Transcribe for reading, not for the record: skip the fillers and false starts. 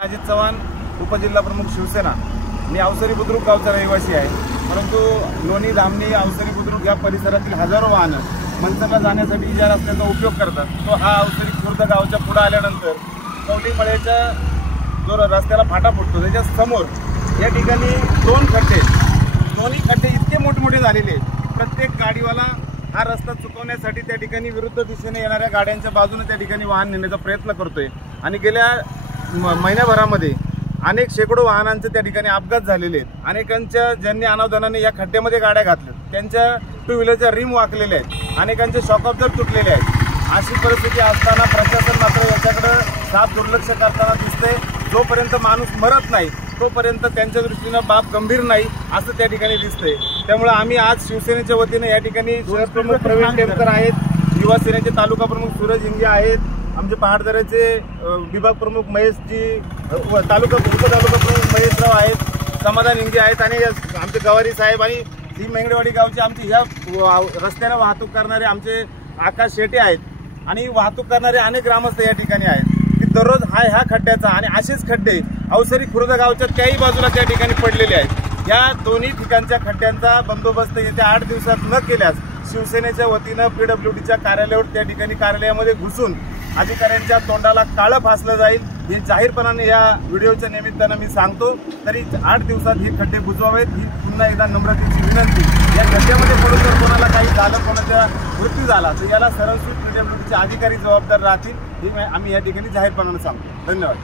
अजित चव्हाण, उपजिल्हा प्रमुख शिवसेना। मी अवसरी बुद्रुक गावचा रहिवासी आहे, परंतु लोणी, धामणी, अवसरी बुद्रुक या परिसरातील हजारो वाहनं मंचरला जाण्यासाठी ज्या रस्त्याचा उपयोग करतात, तो हा अवसरी खुर्द गावच्या पुढे आल्यानंतर कवठीमळेच्या जो रस्त्याला फाटा फुटतो त्याच्या समोर या ठिकाणी दोन खड्डे, दोन्ही खड्डे इतके मोठमोठे झालेले आहेत। प्रत्येक गाडीवाला हा रस्ता चुकवण्यासाठी त्या ठिकाणी विरुद्ध दिशेने येणाऱ्या गाड्यांच्या बाजूने त्या ठिकाणी वाहन नेण्याचा प्रयत्न करतोय आणि गेल्या महिन्याभरामध्ये अनेक शेकडो वाहनांचे त्या ठिकाणी अपघात झालेले आहेत। अनेकांच्या ज्यांनी अनावधानाने या खड्ड्यामध्ये गाड्या घातल्या त्यांच्या टू व्हीलरच्या रिम वाकलेल्या आहेत, अनेकांचे शॉक ऑब्झर्वर तुटलेले आहेत। अशी परिस्थिती असताना प्रशासन मात्र याच्याकडे साफ दुर्लक्ष करताना दिसते। जोपर्यंत माणूस मरत नाही तोपर्यंत त्यांच्या दृष्टीने बाब गंभीर नाही असं त्या ठिकाणी दिसतंय। त्यामुळे आम्ही आज शिवसेनेच्या वतीने या ठिकाणी शहर प्रमुख प्रवीण टेमकर आहेत, युवा सेनेचे तालुका प्रमुख सूरज हिंगे आहेत, आमचे पहाडदऱ्याचे विभाग प्रमुख महेशजी, तालुका प्रमुख महेशराव आहेत, समाधान हिंगे आहेत आणि आमचे गवारी साहेब आणि ही मेंगडेवाडी गावचे आमचे ह्या रस्त्याने वाहतूक करणारे आमचे आकाश शेटे आहेत आणि वाहतूक करणारे अनेक ग्रामस्थ या ठिकाणी आहेत की दररोज ह्या खड्ड्याचा आणि असेच खड्डे अवसरी खुर्द गावच्या त्याही बाजूला त्या ठिकाणी पडलेले आहेत। या दोन्ही ठिकाणच्या खड्ड्यांचा बंदोबस्त येत्या 8 दिवसात न केल्यास शिवसेनेच्या वतीनं PWDच्या कार्यालयावर त्या ठिकाणी कार्यालयामध्ये घुसून अधिकाऱ्यांच्या तोंडाला काळं फासलं जाईल हे जाहीरपणाने या व्हिडिओच्या निमित्तानं मी सांगतो। तरी 8 दिवसात हे खड्डे बुजवावेत ही पुन्हा एकदा नम्रतेची विनंती। या खड्ड्यामध्ये पडून जर कोणाला काही झालं, कोणाचा मृत्यू झाला तर याला सरंसूट PWDचे अधिकारी जबाबदार राहतील हे आम्ही या ठिकाणी जाहीरपणाने सांगतो। धन्यवाद।